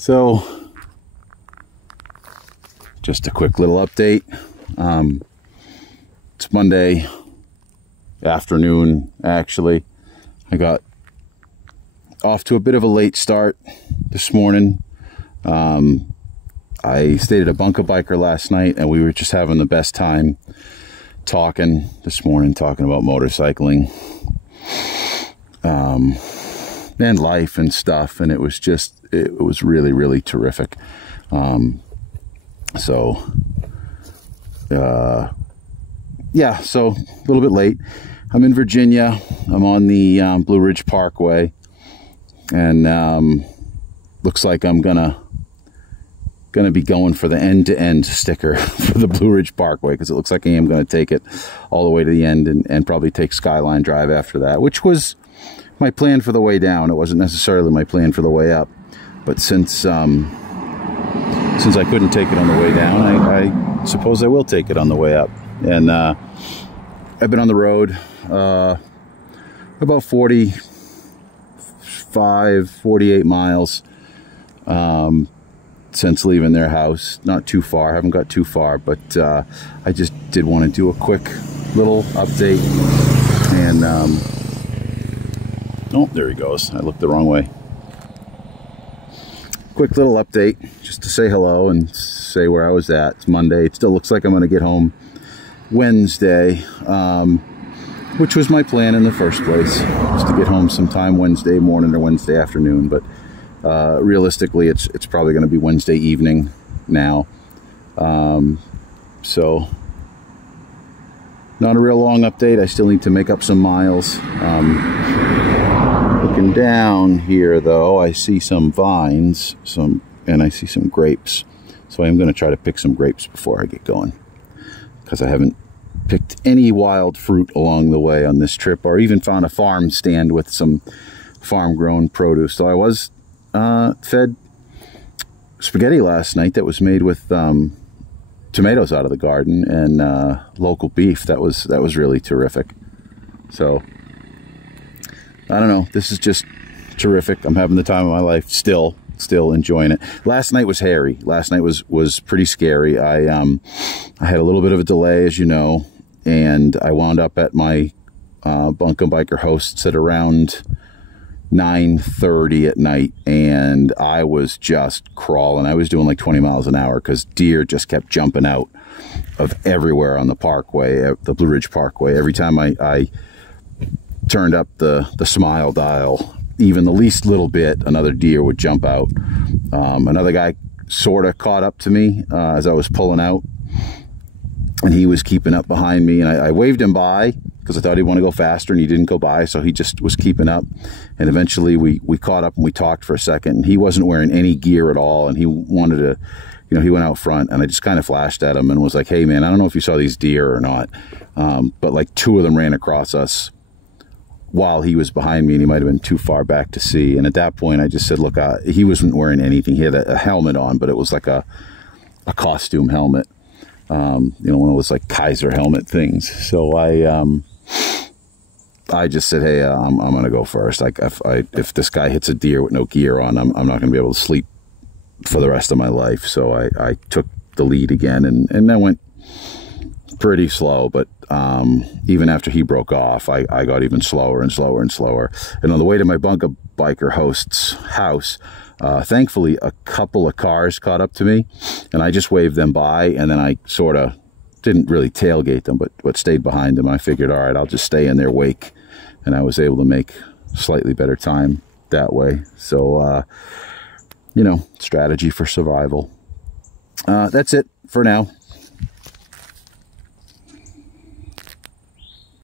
So, just a quick little update. It's Monday afternoon, actually. I got off to a bit of a late start this morning. I stayed at a bunker biker last night, and we were just having the best time talking this morning, talking about motorcycling and life and stuff, and it was really, really terrific. Yeah, so a little bit late. I'm in Virginia. I'm on the Blue Ridge Parkway, and looks like I'm gonna be going for the end-to-end sticker for the Blue Ridge Parkway, because it looks like I am going to take it all the way to the end and probably take Skyline Drive after that, which was my plan for the way down. It wasn't necessarily my plan for the way up, but since I couldn't take it on the way down, I suppose I will take it on the way up. And I've been on the road about 48 miles since leaving their house. Not too far, haven't got too far, but I just did want to do a quick little update. And oh, there he goes. I looked the wrong way. Quick little update just to say hello and say where I was at. It's Monday. It still looks like I'm going to get home Wednesday, which was my plan in the first place, just to get home sometime Wednesday morning or Wednesday afternoon. But realistically, it's probably going to be Wednesday evening now. So not a real long update. I still need to make up some miles. Looking down here, though, I see some vines, and I see some grapes. So I am going to try to pick some grapes before I get going, because I haven't picked any wild fruit along the way on this trip, or even found a farm stand with some farm-grown produce. So I was fed spaghetti last night that was made with tomatoes out of the garden and local beef. That was really terrific. So I don't know, this is just terrific. I'm having the time of my life, still enjoying it. Last night was hairy. Last night was pretty scary. I had a little bit of a delay, as you know, and I wound up at my Bunker Biker hosts at around 9:30 at night, and I was just crawling. I was doing like 20 miles an hour because deer just kept jumping out of everywhere on the parkway, the Blue Ridge Parkway. Every time I turned up the smile dial, even the least little bit, another deer would jump out. Another guy sort of caught up to me as I was pulling out, and he was keeping up behind me, and I waved him by because I thought he'd want to go faster, and he didn't go by, so he just was keeping up. And eventually we caught up and we talked for a second, and he wasn't wearing any gear at all, and he wanted to, you know, he went out front, and I just kind of flashed at him and was like, hey man, I don't know if you saw these deer or not, but like 2 of them ran across us while he was behind me, and he might have been too far back to see. And at that point I just said, look, he wasn't wearing anything. He had a helmet on, but it was like a costume helmet, you know, one of those like Kaiser helmet things. So I just said, hey, I'm gonna go first. Like if this guy hits a deer with no gear on, I'm not gonna be able to sleep for the rest of my life. So I took the lead again, and I went pretty slow, but even after he broke off, I got even slower and slower and slower. And on the way to my Bunker Biker host's house, thankfully a couple of cars caught up to me, and I just waved them by, and then I sort of didn't really tailgate them, but stayed behind them. I figured, all right, I'll just stay in their wake, and I was able to make slightly better time that way. So you know, strategy for survival. That's it for now.